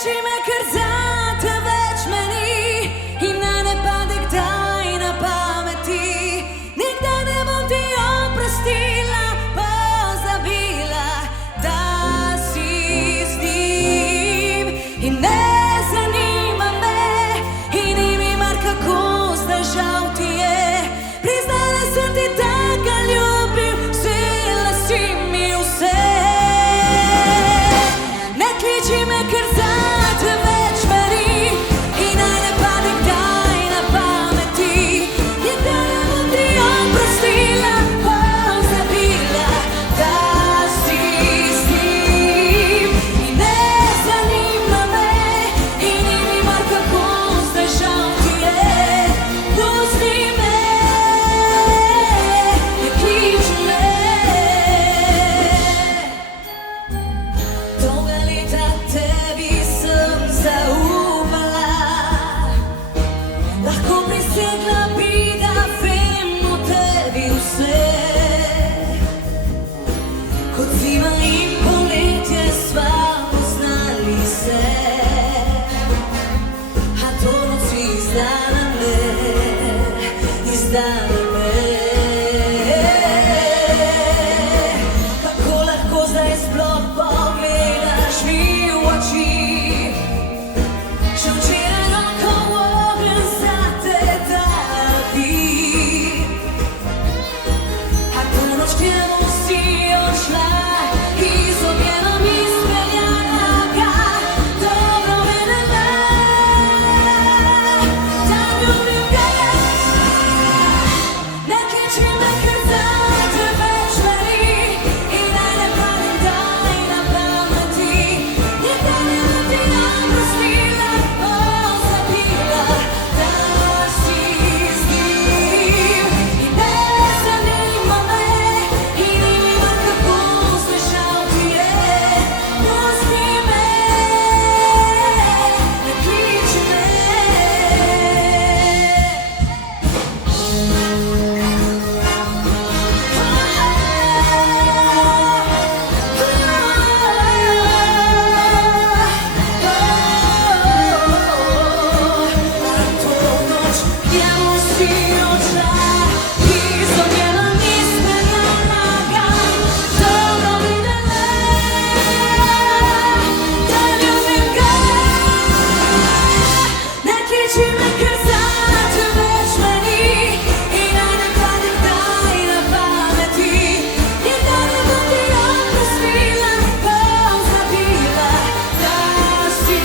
kliči me, ker zate več me ni in naj ne pade kdaj na pameti. Nikdar ne bom ti oprostila, pozabila, da si z njim. In ne zanima me in ni mi mar, kako zdaj žal ti je. Priznala sem ti, da ga ljubim, vzela si mi vse. Ne kliči me, ker zate več me ni in naj ne pade kdaj na pameti. Nikdar ne bom ti oprostila, pozabila, da si z njim. In ne zanima me in ni mi mar, kako zdaj žal ti je. Pusti me, ne kliči me. Dolga leta tebi sem zaupala, lahko prisegla bi, da vem o tebi vse. Kot zima in poletje sva poznali se, a to noč si izdala me, izdala me. Kako lahko zdaj sploh pogledaš mi v oči? Še včeraj roko v ogenj zate dala bi, a to noč k njemu si odšla in z objenom izpeljala ga. Dobro vedela, da ljubim ga. Ne kliči me, ker zate več me ni in naj ne pade kdaj na pameti. Nikdar ne bom ti oprostila, pozabila, da si z njim. In ne zanima me in ni mi mar, kako zdaj žal ti je. Pusti me, ne kliči me. To noč k njemu si odšla in z objenom izpeljala ga. Dobro videla, da ljubim ga. Ne kliči me, ker zate več me ni in naj ne pade kdaj na pameti. Nikdar ne bom ti oprostila, pozabila, da si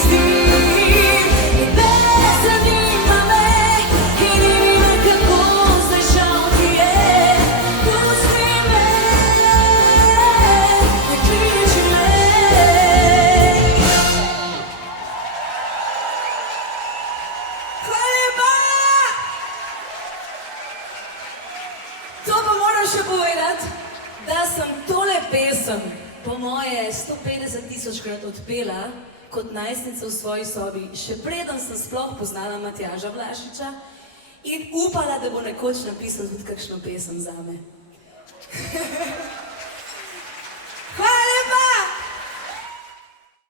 z njim. In ne zanima me in ni mi mar, kako zdaj žal ti je. Pusti me, ne kliči me. Hvala lepa! To pa moram še povedati, da sem tole pesem po moje 150 000-krat odpela kot najstnica v svoji sobi, še preden sem sploh poznala Matjaža Vlašiča in upala, da bo nekoč napisal tudi kakšno pesem zame.